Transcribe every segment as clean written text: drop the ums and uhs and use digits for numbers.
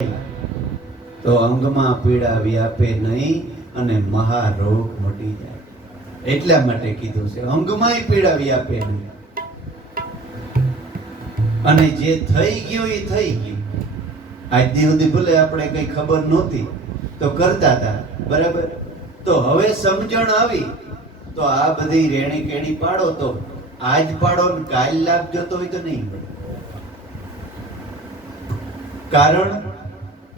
તો અંગમાં પીડા વ્યાપે નહીં અને મહારોગ મટી જાય. એટલા માટે કીધું છે અંગમાંય પીડા વ્યાપે નહીં. અને જે થઈ ગયું એ થઈ ગયું. આજ સુધી ભલે આપણે કઈ ખબર નહોતી તો કરતા હતા, બરાબર. તો હવે સમજણ આવી તો આ બધી રેણી કેણી પાડો તો આજ પાડો ને કાલ લાભ જોતો હોય તો નહીં મળે. કારણ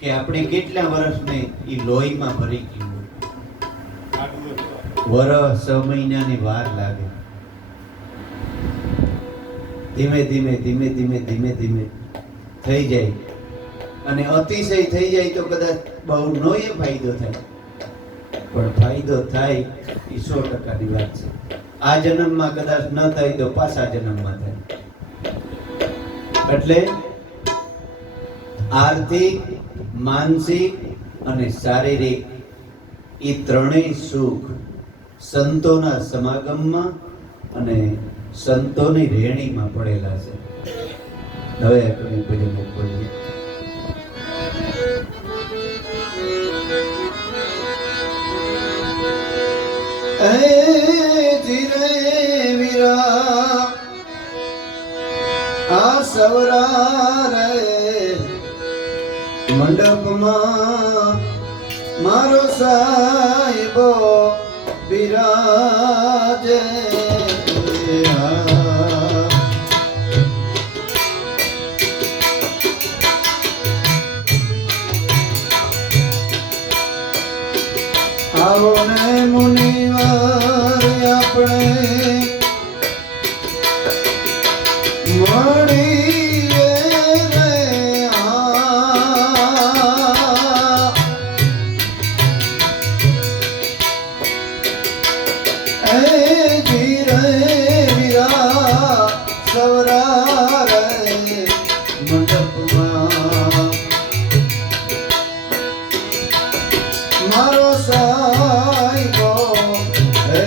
કે આપણે કેટલા વર્ષને ઈ લોહીમાં ભરી ગયું. વર્ષ 6 મહિનાની વાર લાગે. ધીમે ધીમે ધીમે ધીમે ધીમે ધીમે થઈ જાય. અને અતિશય થઈ જાય તો કદાચ બહુ નોય ફાયદો થાય, પણ ફાયદો થાય એ 100%ની વાત છે. આ જન્મમાં કદાચ ન થાય તો પાછા જન્મમાં થાય. એટલે આર્થિક, માનસિક અને શારીરિક એ ત્રણેય સુખ સંતોના સમાગમમાં અને સંતોની રેણીમાં પડેલા છે. હવે આપણે ભજન બોલીએ. ધીરે વીરા આ સવરા રે મંડપમાં મારો સાહેબો બિરાજે. આવો ને મુનિવાર આપણે મળીએ રે. ધીરે વીરા સવરા રે મંડપમાં મારો સાહેબો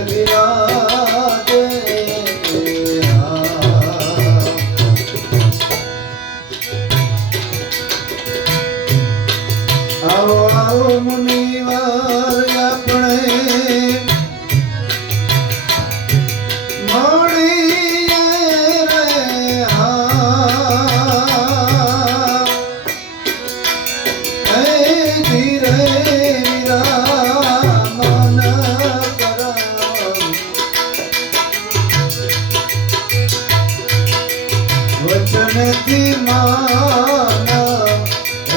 બિરાજે. આવો આવો મુનિવાર આપણે મળીએ રે. ધીરે વચનથી માન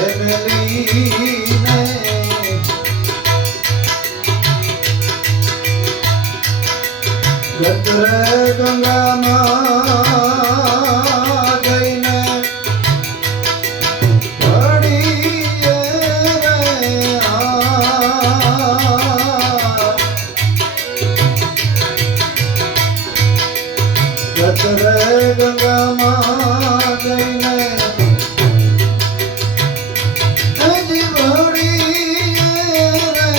એમલીને ગતરે ગંગામાં જઈને પડીએ રે. ગતરે ગંગામાં જઈને હજી ભળીએ રે.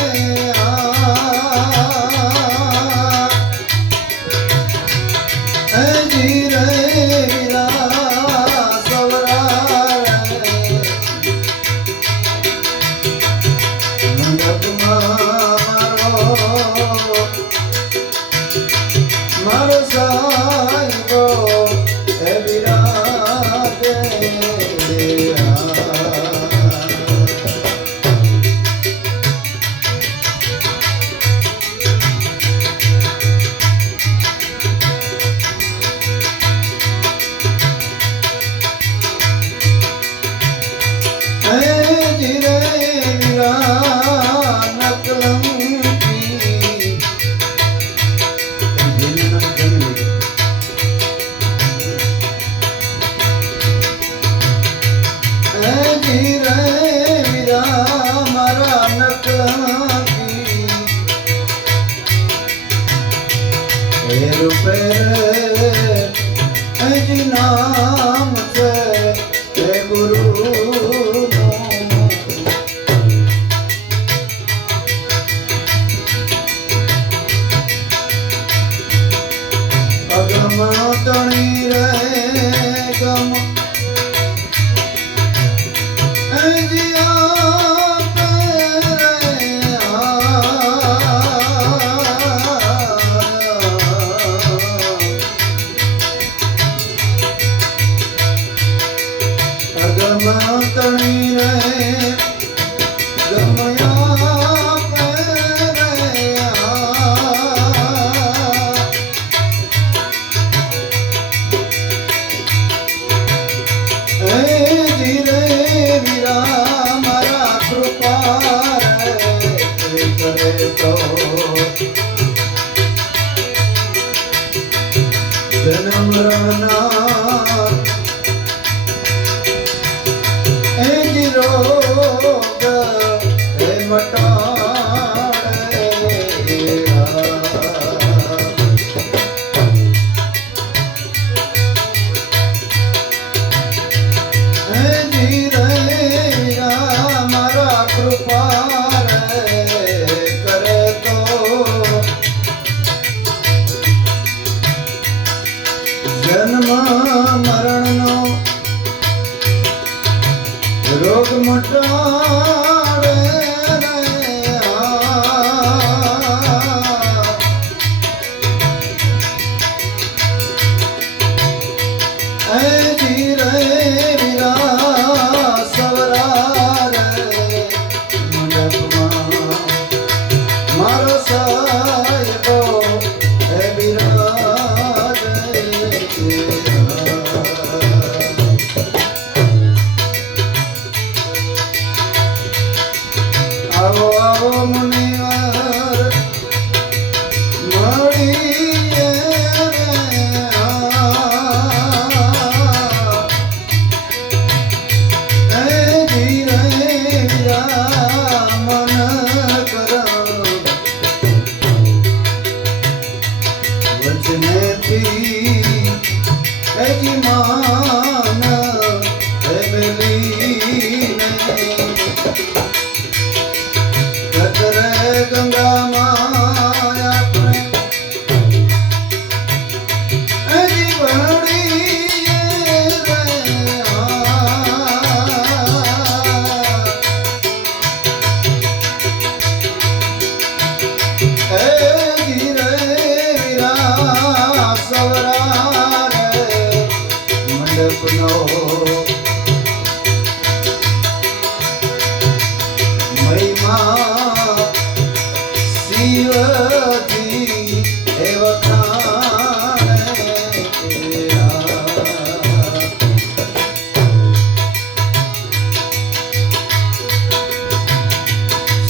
મટાડે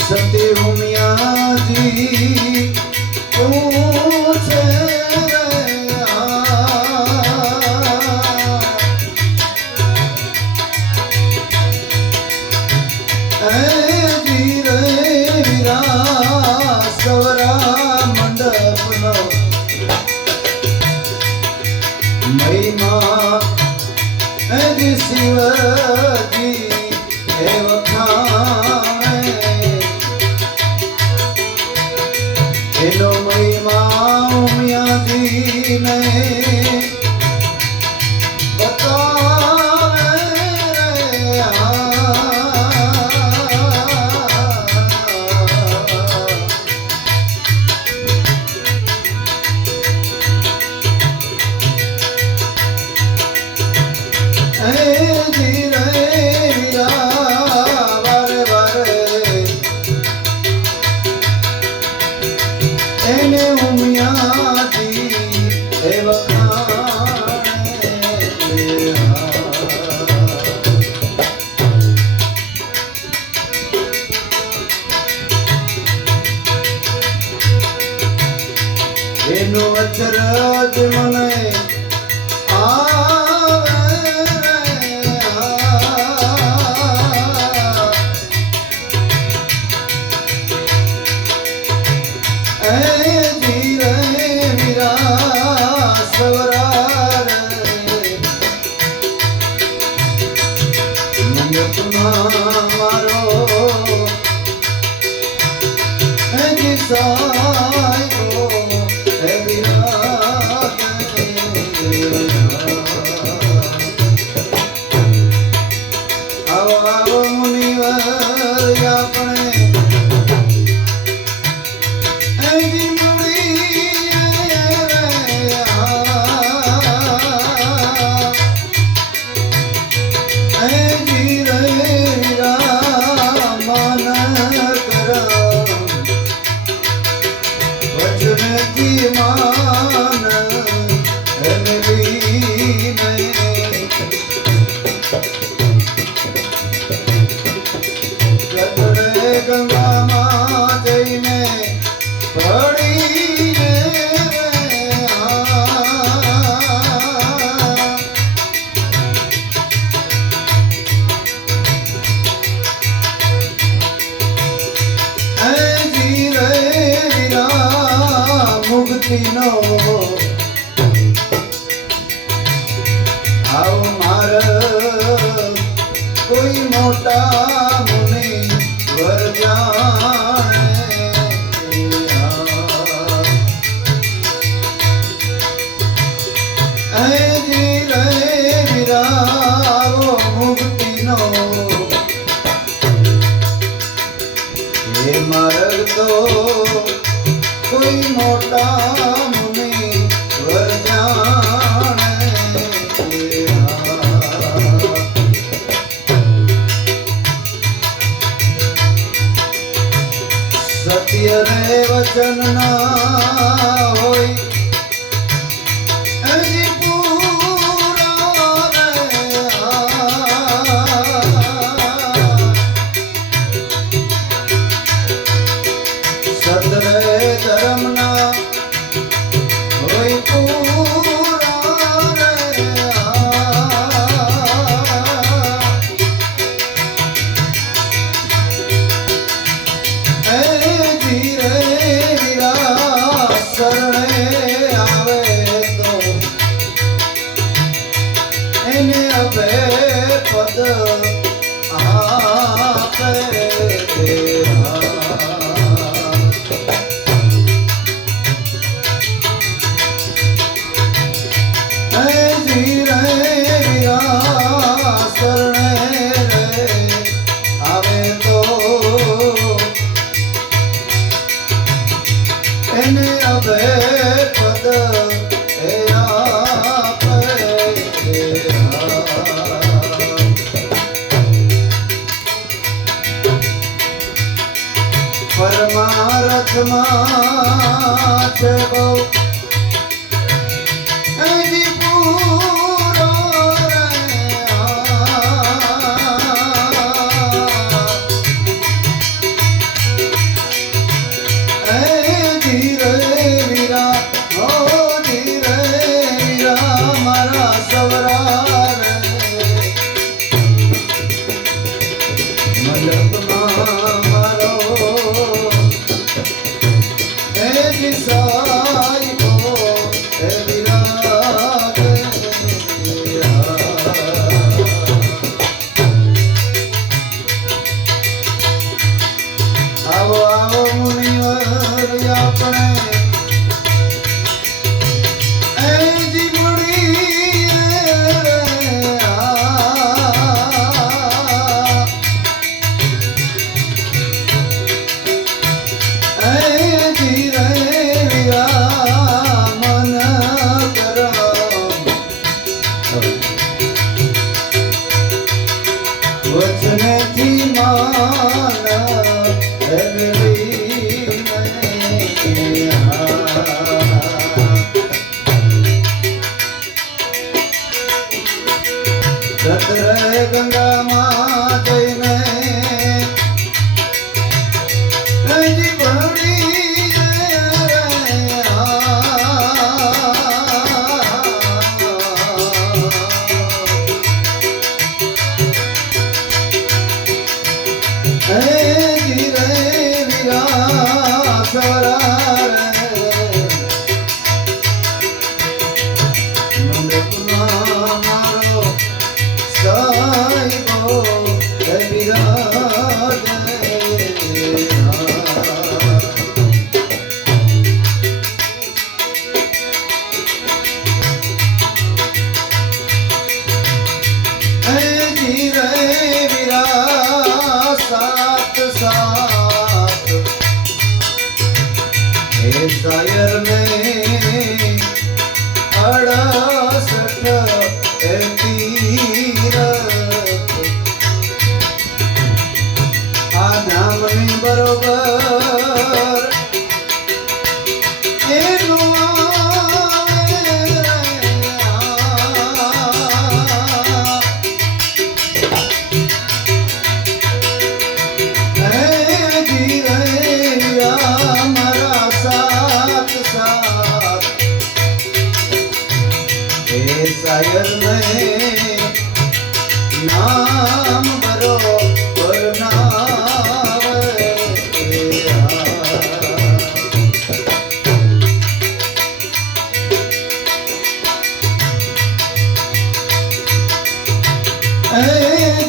સતી ઉમિયાજી પૂછે સવરા મંડપનો મહિમા શિવજી હે વખાણે એનો મહિમા ઉમિયાજીને એનો અચરજ મને મારો ગંગામાં જઈને પડીને મુક્તિનો આવ માર કોઈ મોટા મુનિ વર જાણે મુક્તિનો मार्ग तो कोई मोटा मुनि वर जाने तेरा। सत्य रे वचन ना होई हरि पूरा रे सतरे धर्म ना होई पूरा रे धीरे वीरा शरणे आवे तो એને અભે પદ આપે દેવા। ધીરે વીરા શરણે રે આવે તો એને અભે પદ એ આપે દેવા। પરમાર્થમાં છે બહુ હજી પૂરો રે ધીરે વીરા ઓ ધીરે વીરા મારા સવરા રે મલકમાં મારો સાઈ કો હે વિરાગ આવો આવો મુનિવર આપણે એ જીવડી ધીરે વીરા મન કરો વચનેથી માન એવી સતરે ગંગામાં જઈને હજી ભણી ધીરે વીરા સવરા મંડપમાં મારો સાઈબો હે વિરાજ ધીરે વીરા साथ साथ हे शायर ने 68 तीरथ आ नामनी बरोबर एनु शायर में नाम बरोबर नावे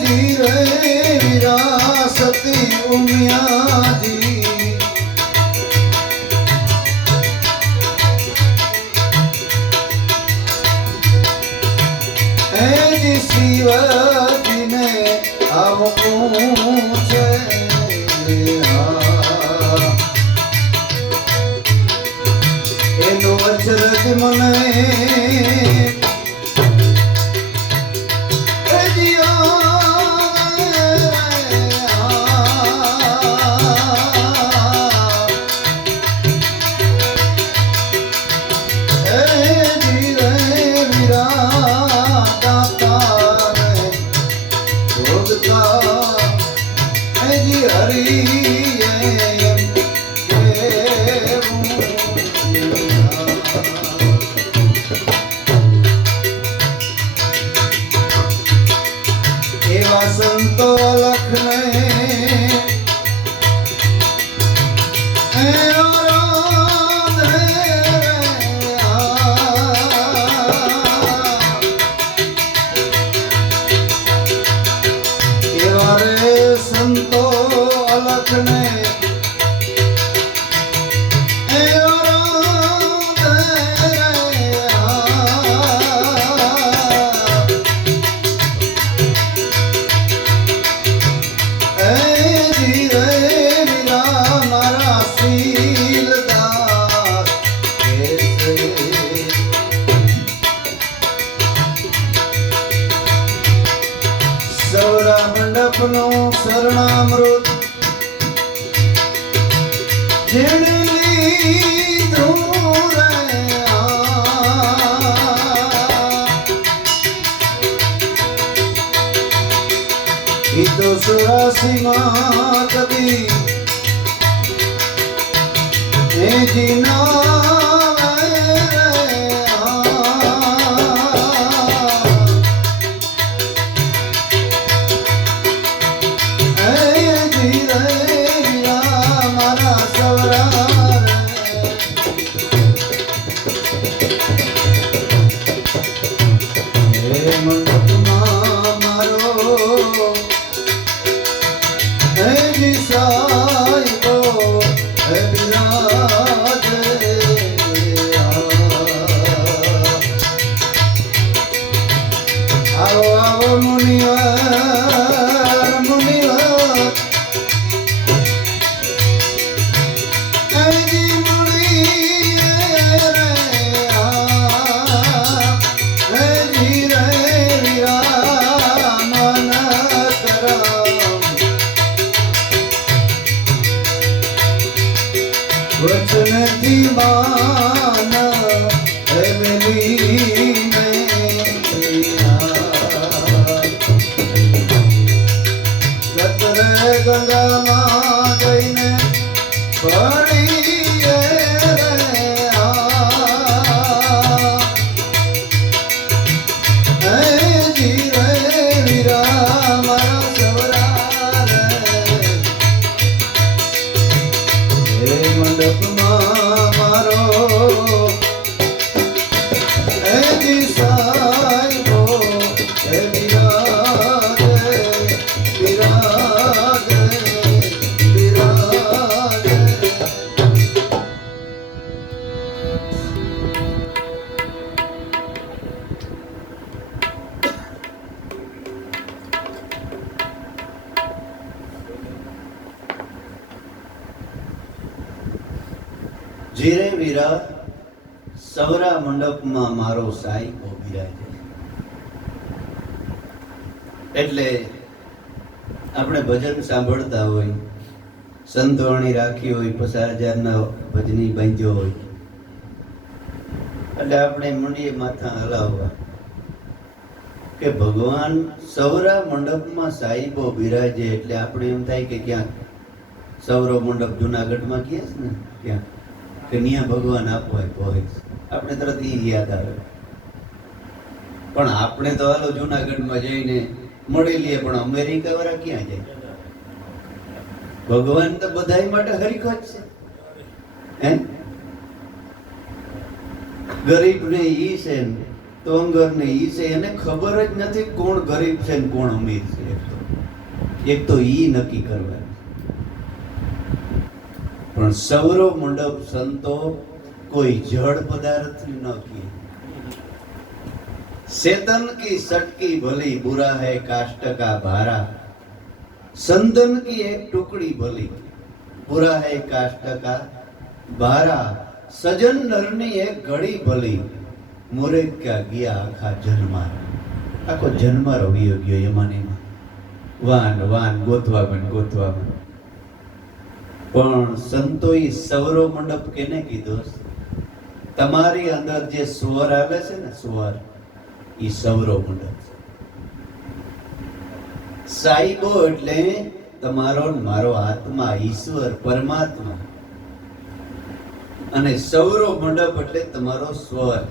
धीरे विरासती उमिया जी જી હરી એવા સંતો લખને સંતો અલખને મંડપનું શરણામૃત જેણે લીધું રે ઈ તો 84 કદી એ જીના વચનથી માન એમલીને સતરે ગંગામાં જઈને પડીએ જીવે વીરા મારા સવરા મંડપમાં મારો એ દિશાયો એ વિરાજે વિરાજે વિરાજે. જીરે વીરા સવરા મંડપમાં મારો સાઈકો બિરાજે. એટલે આપણે ભજન સાંભળતા હોય, સંતવાણી રાખી હોય, 50,000 ભજની બાંધ્યો હોય, એટલે આપણે મંડીએ માથા હલાવવા કે ભગવાન સવરા મંડપમાં સાઈબો બિરાજે. એટલે આપણે એમ થાય કે ક્યાંક સવરો મંડપ જુનાગઢમાં ક્યાં છે ને, ક્યાં કે ન્યા ભગવાન આપવાય હોય, આપણે તરત ઈ યાદ આવે. પણ આપણે તો હાલો જુનાગઢમાં જઈને મળી લઈએ, પણ અમેરિકા વાળા ક્યાં જાય? ભગવાન તો બધાય માટે હરીખો જ છે. હે, ગરીબ ને ઈ છે, તોંગર ને ઈ છે, એને ખબર જ નથી કોણ ગરીબ છે ને કોણ અમીર છે. એક તો ઈ નક્કી કરવાનું. પણ સવરો મંડપ સંતો કોઈ જડ પદાર્થ ન किए. सेतन की सटकी भली बुरा है काष्ट का भारा, संदन की एक टुकड़ी भली बुरा है काष्ट का भारा, सजन नरनी एक घड़ी भली मोरे क्या गया आखा जन्मा. आखो जन्मारो गयो गयो यमानीમાં વાન વાન ગોતવા પણ સંતોઈ સવરો મંડપ કેને કીધો? તમારી અંદર જે સ્વર આવે છે ને, સ્વર, ઈ સવરો મંડપ છે. સાઈબો એટલે તમારો ને મારો આત્મા, ઈશ્વર, પરમાત્મા. અને સૌરો મંડપ એટલે તમારો સ્વર,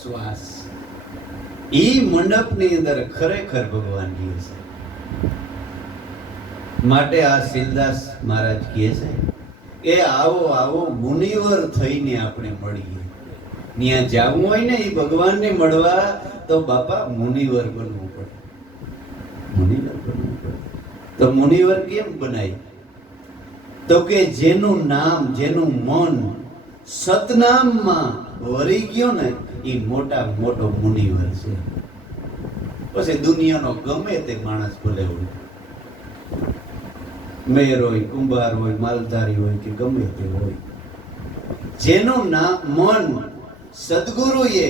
શ્વાસ. ઈ મંડપની અંદર ખરેખર ભગવાન રહે છે. માટે આ શીલદાસ મહારાજ કહે છે એ આવો આવો મુનિવર થઈને આપણે મળીએ. ત્યાં જવું હોય ને એ ભગવાનને મળવા તો બાપા મુનિવર બનવું પડે. મુનિવર બનવું પડે. તો મુનિવર કેમ બનાય? તો કે જેનું નામ, જેનું મન સતનામમાં વરી ગયો ને એ મોટા મોટો મુનિવર છે. પછી દુનિયાનો ગમે તે માણસ ભલે હોય, મેયર હોય, કુંભાર હોય, માલધારી હોય કે ગમે તે હોય, જેનું નામ મન સદગુરુએ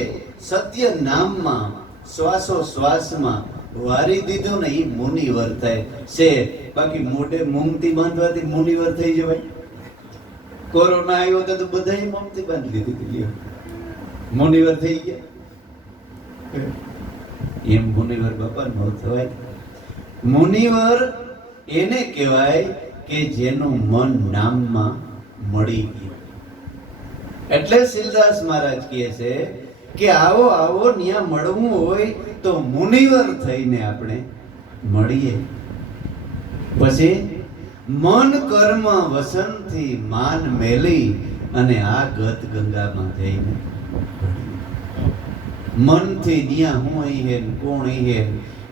સત્ય નામમાં શ્વાસો શ્વાસમાં વારી દીધું ને એ મુનિવર થાય છે. બાકી મોઢે મૂંગતી બાંધવાથી મુનિવર થઈ જવાય? કોરોના આવ્યો તો બધાય મૂંગતી બાંધી દીધી, મુનિવર થઈ ગયા. એમ મુનિવર બાપા ન થવાય. મુનિવર એને કહેવાય કે જેનું મન નામમાં મળી ગયું. એટલે શીલદાસ મહારાજ કહે છે કે આવો આવો ન્યા મળવું હોય તો મુનિવર થઈને આપણે મળીએ. પછી મન કર્મ વસનથી માન મેલી અને આ ગત ગંગામાં જઈને મનથી ન્યા હું હે, કોણ હે,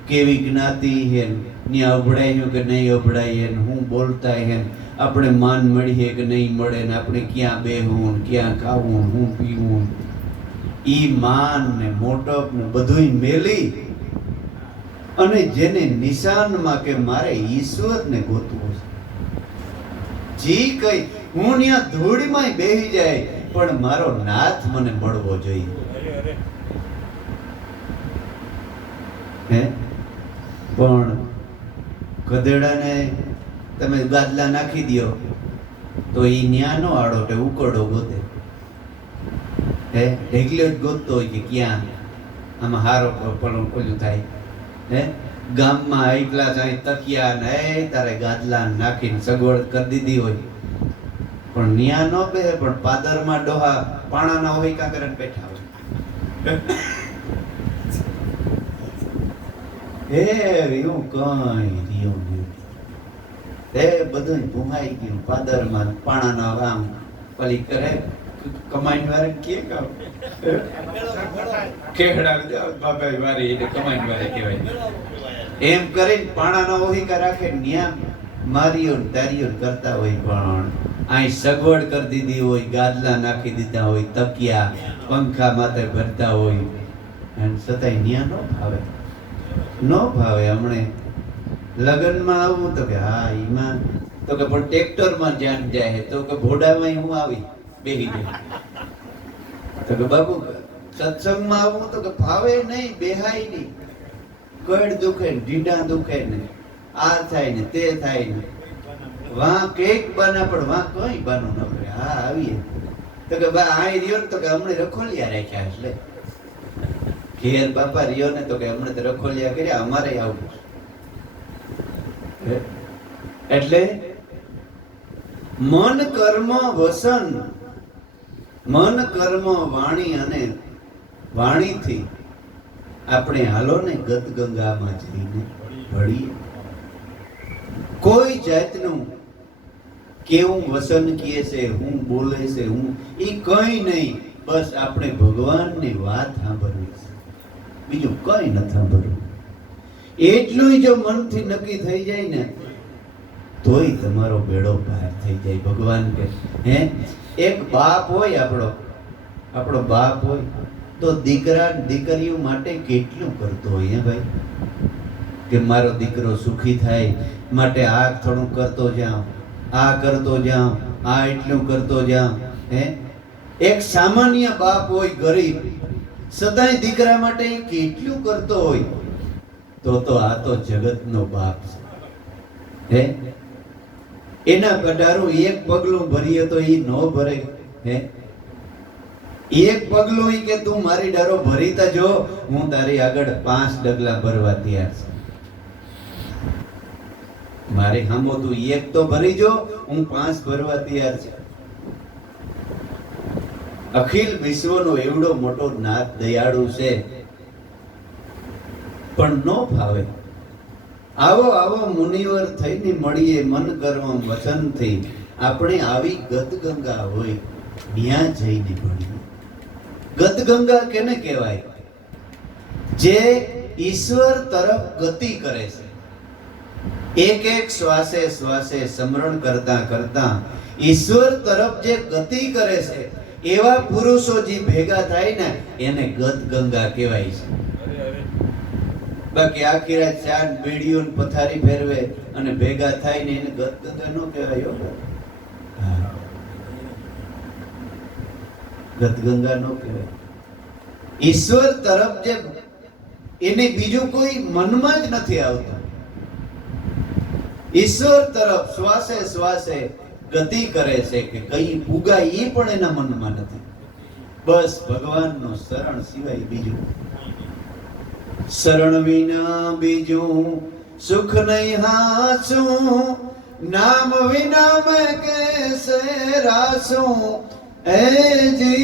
કેવી જ્ઞાતિ હે, ન્યા અભડાયું કે નહીં અભડાય, હું બોલતા હે, આપણે માન મળીએ કે નહીં મળે, ને આપણે ક્યાં બેહવું, ક્યાં ખાવું, હું પીવું, ઈ માન ને મોટપ ને બધુંય મેલી અને જેને નિશાનમાં કે મારે ઈશ્વરને ગોતવું છે. જી કઈ હું ત્યાં ધૂળમાં બેહી જાય પણ મારો નાથ મને મળવો જોઈએ. હે પણ ગધેડાને તમે ગાદલા નાખી દો તો ઈ ન્યા નો આડો ઉકડો ગોતે. હે ઢેકલીઓ જ ગોતતો હોય કે ક્યાં આમાં હારો પલું ઓલું થાય. હે ગામમાં એકલા જાય તકિયા ને તારે ગાદલા નાખીને સગવડ કરી દીધી હોય પણ ન્યા નો બે, પણ પાદરમાં ડોહા પાણાના હોય કા કરીને બેઠા હોય. હે એવું કઈ રહ્યું નહીં. એ બધું ભૂમાઈ ગયું. પાદરમાં પાણાના આમ પલી કરે કમાઈને વારે કે ખેડા બાબા વારી એટલે કમાઈને વારે કહેવાય. એમ કરીને પાણાના ઓહિકા રાખે ન્યા મારીઓ તારીઓ કરતા હોય પણ અહીં સગવડ કરી દીધી હોય, ગાદલા નાખી દીધા હોય, તકિયા પંખા માથે ભરતા હોય અને છતાંય ન્યા નો ભાવે, નો ભાવે. હમણે લગ્નમાં આવું તો કે હા એમાં તો કે પણ ટ્રેક્ટરમાં જાન જાય તો કે ભોડામાં હું આવી બેહી જાય. તો કે બાબુ સત્સંગમાં આવું તો કે ભાવે નહીં, બેહાય નહીં, કડ દુખે ને ઢીંડા દુખે ને આ થાય ને તે થાય ને વાં કેક બના પણ વાં કઈ બાનું ન કરે. હા આવીએ તો કે બા આ રહ્યો ને તો કે હમણે રખોલિયા રાખ્યા એટલે ઘેર બાપા રહ્યો ને તો કે હમણે તો રખોલિયા કર્યા, અમારે આવું. એટલે મન કર્મ વસન, મન કર્મ વાણી અને વાણીથી આપણે હાલો ને ગત ગંગામાં જઈને ભળીએ. કોઈ જાતનું કેવું વસન કહે છે, હું બોલે છે, હું એ કઈ નહીં. બસ આપણે ભગવાનની વાત સાંભળવી છે, બીજું કઈ નથી સાંભળવું. એટલું જો મનથી નક્કી થઈ જાય ને તોય તમારો બેડો પાર થઈ જાય. ભગવાન કે હે એક બાપ હોય, આપણો બાપ હોય તો દીકરા દીકરીઓ માટે કેટલું કરતો હોય. હે ભાઈ કે મારો દીકરો સુખી થાય માટે આ થોડું કરતો જાઉં, આ કરતો જાઉં, આ એટલું કરતો જાઉં. હે એક સામાન્ય બાપ હોય ગરીબ, સદાય દીકરા માટે કેટલું કરતો હોય. તો આ તો જગતનો બાપ છે. હે એના કટારું એક પગલું ભરીએ તો ઈ નો ભરે. હે એક પગલું ઈ કે તું મારી ડારો ભરીતા જો, હું તારી આગળ 5 ડગલા ભરવા તૈયાર છું. મારે હામો તું એક તો ભરી જો, હું 5 ભરવા તૈયાર છે. અખિલ વિશ્વનો એવડો મોટો નાથ દયાળુ છે, પણ નો ફાવે. આવો આવો મુનિવર થઈને મળીએ મન કર્મ વચનથી, આપણે આવી ગદગંગા હોય ત્યાં જઈને મળીએ. ગદગંગા કેને કહેવાય? જે ઈશ્વર તરફ ગતિ કરે છે. એક એક શ્વાસે શ્વાસે સ્મરણ કરતા કરતા ઈશ્વર તરફ જે ગતિ કરે છે, એવા પુરુષો જે ભેગા થાય ને એને ગદગંગા કહેવાય છે. બાકી આખી રાત ચાર બેડીઓ પથારી ફેરવે અને ભેગા થાય ને એને ગદગંગા નો કહેવાય. ગદગંગા નો કહેવાય. ઈશ્વર તરફ જે એને બીજું કોઈ મનમાં જ નથી આવતું. ઈશ્વર તરફ શ્વાસે શ્વાસે ગતિ કરે છે કે કઈ પુગાય એ પણ એના મનમાં નથી. બસ ભગવાનનો શરણ સિવાય બીજું. શરણ વિના બીજું સુખ નહીં હાસું, નામ વિના મેં કેસે રાસું. એ જી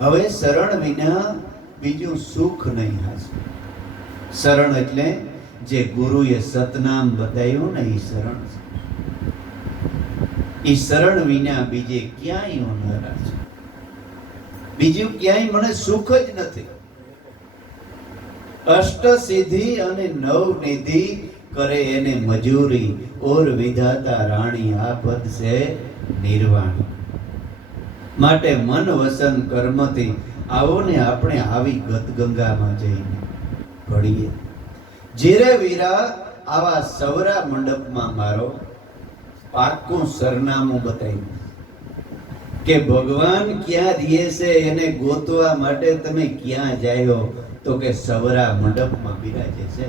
હવે શરણ વિના બીજું સુખ નહીં હાસું. શરણ એટલે જે ગુરુએ સતનામ બતાવ્યું ને એ શરણ છે. એ શરણ વિના બીજે ક્યાંય હું ન રાચું. બીજું ક્યાંય મને સુખ જ નથી. અષ્ટ સિદ્ધિ અને નવ નિધિ કરે એને મજૂરી, ઓર વિધાતા રાણી આ પદ છે નિર્વાણ. માટે મન વસન કર્મથી આવો ને આપણે આવી ગદગંગામાં જઈને ભળીએ. જીરે વીરા આવા સવરા મંડપમાં મારો પાક્કું સરનામું બતાવ્યું કે ભગવાન ક્યાં રહે છે એને ગોતવા માટે તમે ક્યાં જાયો? તો કે સવરા મંડપમાં બિરાજે છે.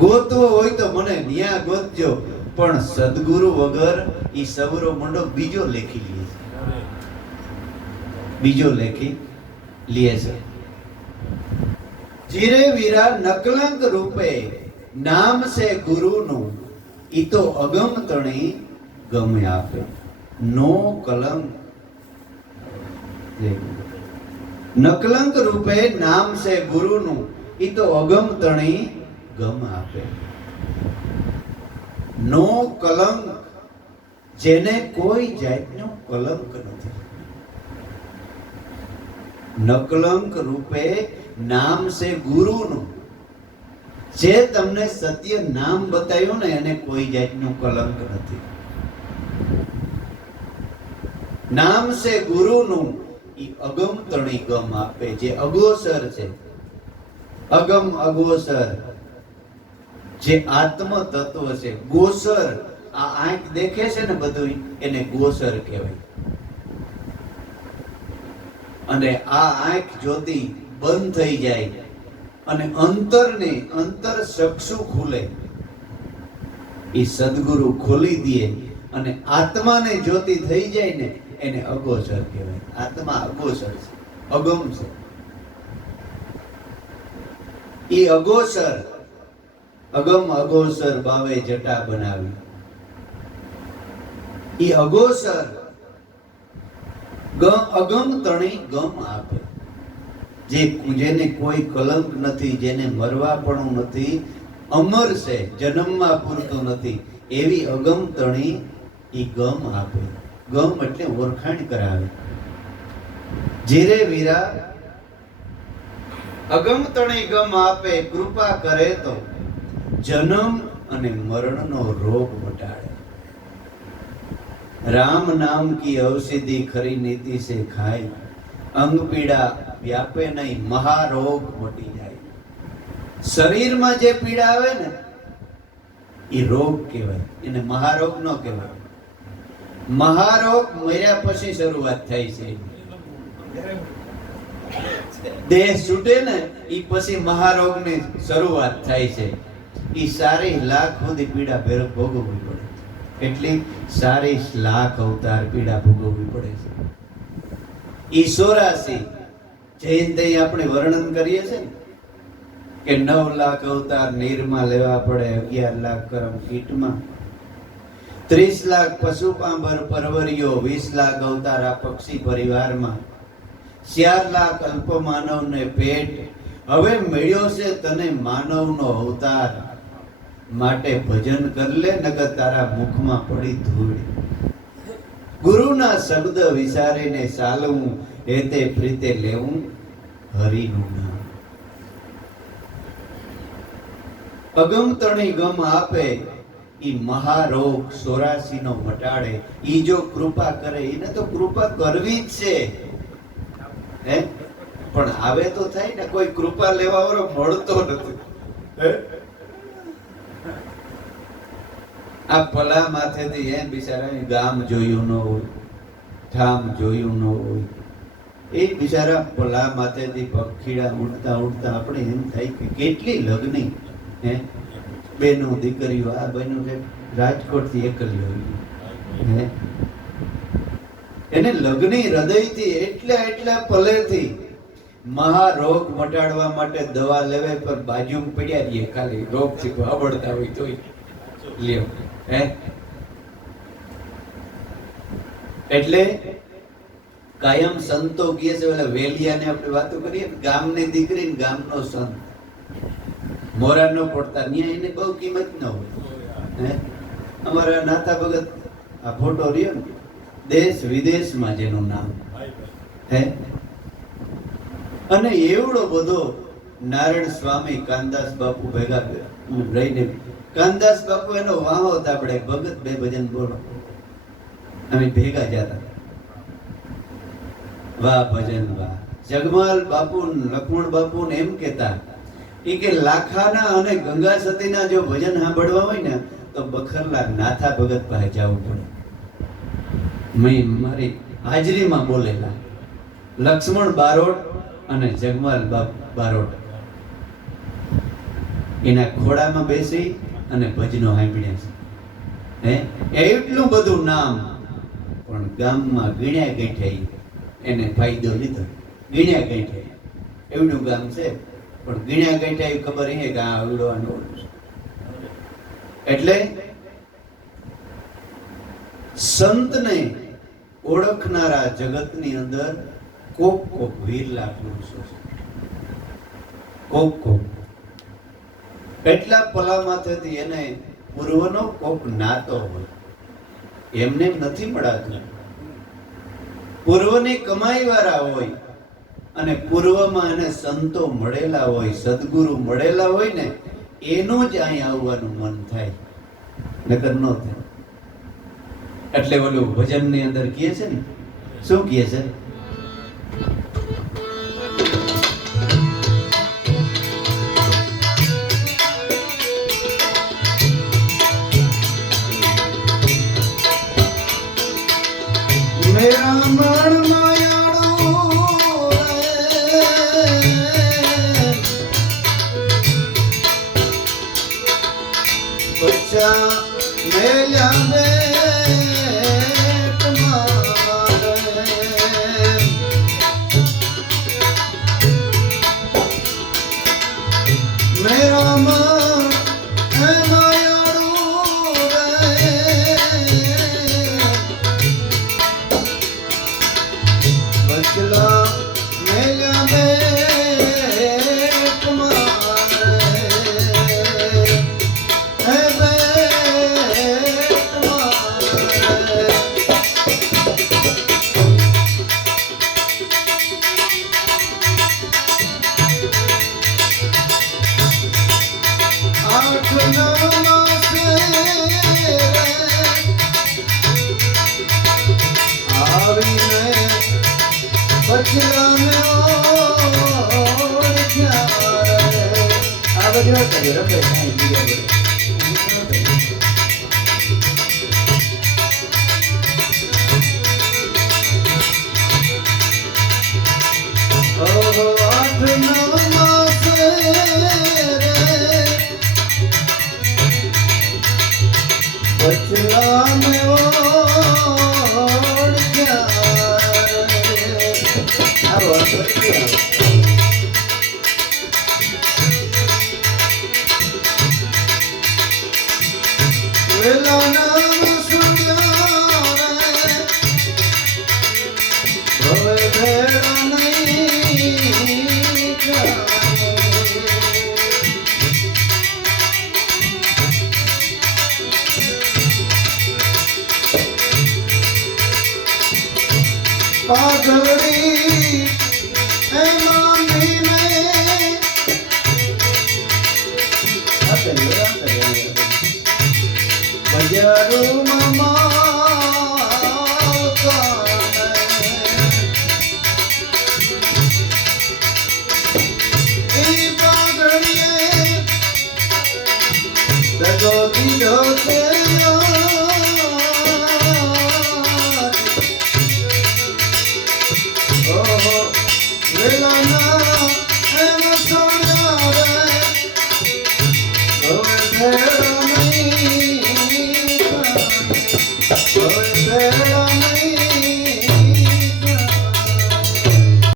ગોતવો હોય તો મને ન્યા ગોતજો, પણ સદગુરુ વગર ઈ સવરો મંડપ બીજો લેખી લે છે. બીજો લેખી લે છે. જીરે વીરા નકલંક રૂપે નામ છે ગુરુનું, ઈ તો અગમ તણી ગમે આપે. નો કલંક. નકલંક રૂપે નામ છે ગુરુનું, ઈ તો અગમ તણી ગમ આપે. નો કલંક, જેને કોઈ જાતનો કલંક નથી. નકલંક રૂપે નામ છે ગુરુનું, જે તમને સત્ય નામ બતાવ્યું ને એને કોઈ જાતનું કલંક નથી. નામ છે ગુરુનું, ઈ અગમ તણી ગમ આપે. જે અગોચર છે, અગમ અગોચર, જે આત્મ તત્વ છે. ગોચર, આ આંખ દેખે છે ને બધું, એને ગોચર કહેવાય. અને આ આંખ જ્યોતિ બંધ થઈ જાય અને અંતર ચક્ષુ ખુલે, એ સદગુરુ ખોલી દે અને આત્માને જ્યોતિ થઈ જાય ને એને અગોચર કહેવાય. આત્મા અગોચર છે, અગમ છે. એ અગોચર, અગમ અગોચર બાવે જટા બનાવી. એ અગોચર અગમ તણી ગમ આપે. જેને કોઈ કલંક નથી, જેને મરવા પણ નથી, અમર છે, જન્મમાં પૂરતું નથી, એવી અગમ તણી ઈ ગમ આપે. ગમ એટલે ઓળખાણ કરાવે. જીરે વીરા અગમ તણી ગમ આપે, કૃપા કરે તો જન્મ અને મરણનો રોગ મટાડે. રામ નામ કી ઔષધિ ખરી નીતિ से ખાય, અંગ પીડા વ્યાપે નહીં, મહારોગ મટી જાય. શરીરમાં જે પીડા આવે ને એ રોગ કહેવાય, એને મહારોગ ન કહેવાય. મહારોગ મર્યા પછી શરૂઆત થાય છે. દેહ છૂટે ને એ પછી મહારોગની શરૂઆત થાય છે. એ 40 લાખ સુધી પીડા ભોગવવી પડે. એટલી 40 લાખ અવતાર પીડા ભોગવવી પડે છે. ઈ 84 જયંતિ આપણે વર્ણન કરીએ છીએ ને, કે 9 લાખ અવતાર નીરમાં લેવા પડે, 11 લાખ કરમ કીટમાં, 30 લાખ પશુ પાંબર પરવરિયો, 20 લાખ અવતાર આ પક્ષી પરિવારમાં, 4 લાખ અલ્પ માનવને પેટ, હવે મળ્યો છે તને માનવનો અવતાર, માટે ભજન કર લે નગર તારા મુખમાં પડી ધૂળ, ગુરુના શબ્દ વિચારીને ચાલવું, હેતે પ્રીતે લેવું હરિનું નામ, અગમ તણી ગમ આપે ઈ મહારોગ 84 નો મટાડે, ઈ જો કૃપા કરે, એને તો કૃપા કરવી જ છે હે, પણ આવે તો થાય ને, કોઈ કૃપા લેવા વાળો મળતો નથી હે? આ પલા માથેથી એમ બિચારા ગામ જોયું ન હોય, ઠામ જોયું ન હોય, એ બિચારા પલા માથેથી પક્ષીડા ઉડતા ઉડતા આપણે એમ થાય કે કેટલી લગ્ની હે, બેનો દીકરીઓ, આ બહેનો રાજકોટ થી એકલી હે, એને લગ્ની હૃદયથી એટલા પલેથી મહારોગ મટાડવા માટે દવા લેવે, પર બાજુમાં પડ્યા રહીએ, ખાલી રોગ થી અબડતા હોય તોય લ્યો હે. એટલે કાયમ સંતો કહે છે, ઓલા વેલિયાને આપણે વાતો કરીએ, ગામની દીકરી ને ગામનો સંત, મોરા ન પડતા, ન્યા એને બહુ કિંમત ન હોય હે. અમારા નાથા ભગત આ ફોટો રહ્યો ને, દેશ વિદેશમાં જેનું નામ હે, અને એવડો બધો નારાયણ સ્વામી કાનદાસ બાપુ ભેગા રહીને, કાનદાસ બાપુ એનો વાહો તાપડે, ભગત બે ભજન બોલો, અમે ભેગા જતા, વાહ ભજન વાહ. જગમાલ બાપુ લક્ષ્મણ બાપુ ને એમ કેતા કે લાખાના અને ગંગા સતીના જો ભજન સાંભળવા હોય ને તો બખરલા નાથા ભગત પાસે જવું પડે. મેં મારી હાજરીમાં બોલેલા લક્ષ્મણ બારોટ અને જગમાલ બારોટ એના ખોડામાં બેસી અને ભજનો સાંભળ્યા છે હે. એટલું બધું નામ, પણ ગામમાં ગણ્યા ગઈઠાઈ એને ફાયદો લીધો. ગણ્યા ગઈઠાઈ એવડું ગામ છે, પણ ગણ્યા ગઈઠાઈ ખબર એ કે આ અવડવાનું છે. એટલે સંતને ઓળખનારા જગતની અંદર કોક વીરલા પુરુષો છે, કોક એટલા પલામાંથી એને પૂર્વનો કોક નાતો હોય, એમને નથી મળાતું. પૂર્વની કમાઈ વાળા હોય અને પૂર્વમાં એને સંતો મળેલા હોય, સદગુરુ મળેલા હોય ને, એનું જ અહીં આવવાનું મન થાય, નકર ન થાય. એટલે ઓલું ભજન ની અંદર કહે છે ને, શું કહે છે? મેરા મન માયાળો બચ્ચા મેલ્યા બેટ મારે, મેરા મન પેલા નામ સુન્યો રે હવે ભેળા નહીં જાય. પાઘડી એમાં મીને બજારોમાં